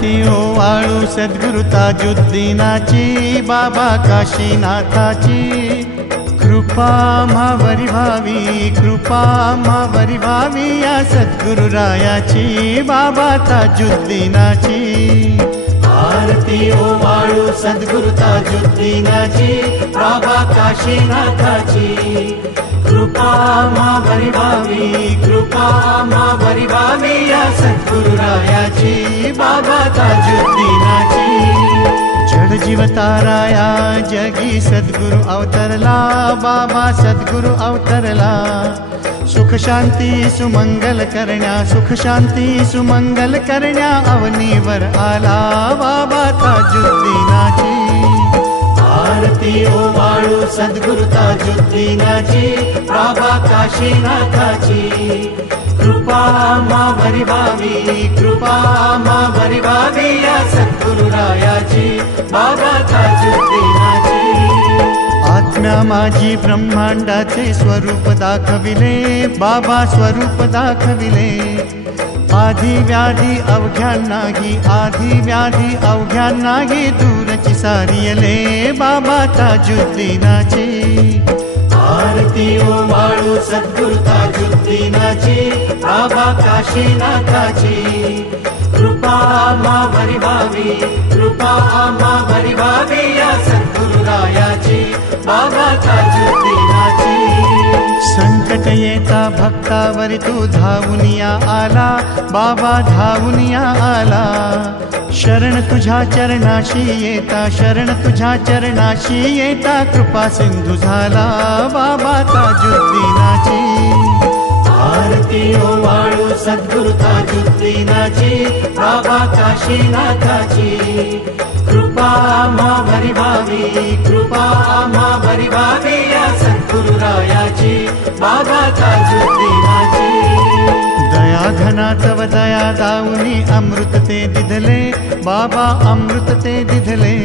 आरती ओवाळू सद्गुरु ताजुद्दीनाची, बाबा काशीनाथाची। कृपा आम्हावरी व्हावी, कृपा आम्हावरी व्हावी या सद्गुरु रायाची, बाबा ताजुद्दीनाची। आरती ओवाळू सद्गुरु ताजुद्दीनाची, बाबा काशीनाथाची। कृपा आम्हावरी व्हावी, कृपा आम्हावरी व्हावी या सद्गुरु रायाची, बाबा ताजुद्दीनाची। जड जीव ताराया जगी सद्गुरु अवतरला, बाबा सद्गुरु अवतरला। सुख शांती सुमंगल करण्या, सुख शांती सुमंगल करण्या अवनीवर आला, बाबा ताजुद्दीनाची। आरती ओवाळू सद्गुरु ताजुद्दीनाची, बाबा काशीनाथाची। कृपा आम्हावरी व्हावी, कृपा आम्हावरी व्हावी या सद्गुरु रायाची, बाबा ताजुद्दीनाची। आत्म्या माझी ब्रह्मांडाचे स्वरूप दाखविले, बाबा स्वरूप दाखविले। आधी व्याधी अवघ्यांनाही, आधी व्याधी अवघ्यांनाही दूरची सारियले, बाबा ताजुद्दीनाची। आरती ओवाळू सद्गुरु ताजुद्दीनाची, बाबा काशीनाथाची। कृपा आम्हावरी व्हावी, कृपा आम्हावरी व्हावी या सद्गुरु रायाची, बाबा ताजुद्दीनाची। संकट येता भक्तावरी तू धावूनिया आला, बाबा धावूनिया आला। शरण तुझ्या चरणाशी येता, शरण तुझ्या चरणाशी येता कृपा सिंधू झाला, बाबा ताजुद्दीनाची। आरती ओवाळू सद्गुरु ताजुद्दीनाची, बाबा काशीनाथाची। कृपा आम्हावरी व्हावी, कृपा आम्हावरी व्हावी या सद्गुरु रायाची, बाबा ताजुद्दीनाची। दया घना तव दया दाऊनी अमृत ते दिधले, बाबा अमृत ते दिधले।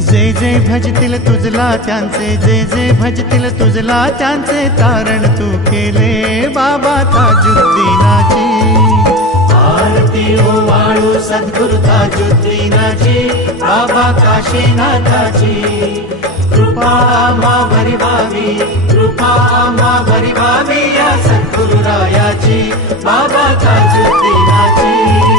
जे जे भजतील तुझला त्यांचे, जे जे भजतील तुझला त्यांचे तारण तू केले, बाबा ताजुद्दीनाची। आरती ओवाळू सद्गुरु ताजुद्दीनाची, बाबा काशीनाथाची। कृपा आम्हावरी व्हावी, कृपा आम्हावरी व्हावी या सद्गुरु रायाची, बाबा ताजुद्दीनाची।